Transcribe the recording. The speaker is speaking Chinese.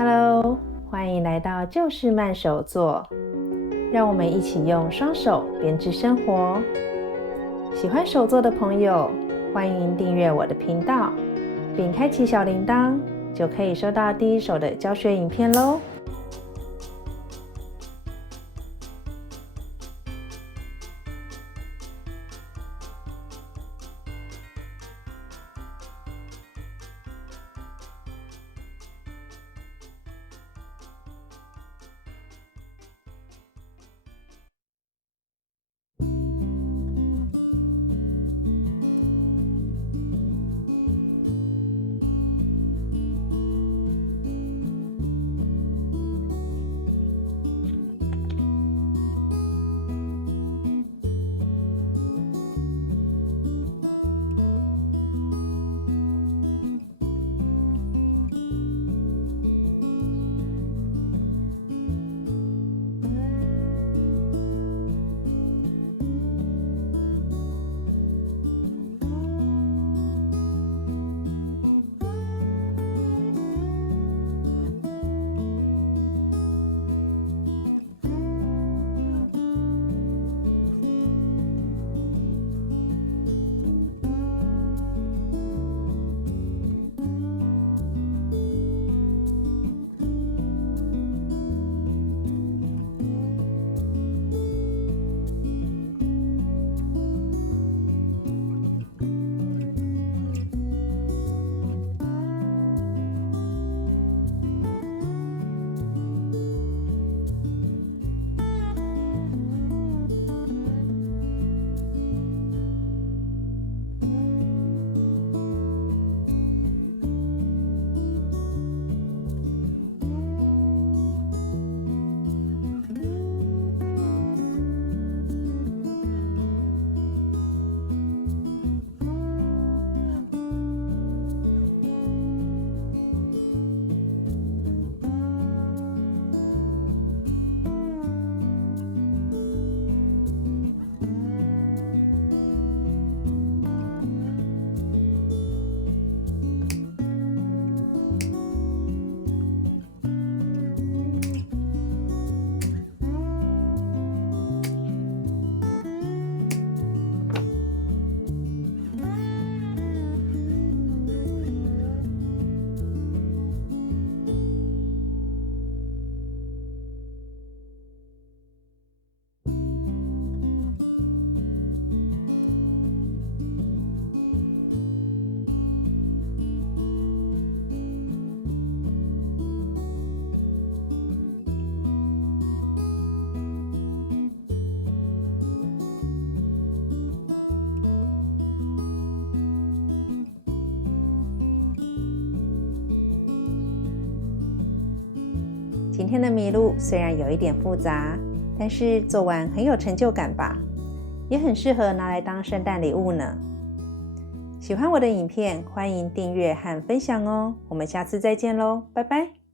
Hello， 欢迎来到就是曼手作，让我们一起用双手编织生活。喜欢手作的朋友，欢迎订阅我的频道，并开启小铃铛，就可以收到第一手的教学影片咯。今天的麋鹿虽然有一点复杂，但是做完很有成就感吧，也很适合拿来当圣诞礼物呢。喜欢我的影片，欢迎订阅和分享哦。我们下次再见咯，拜拜。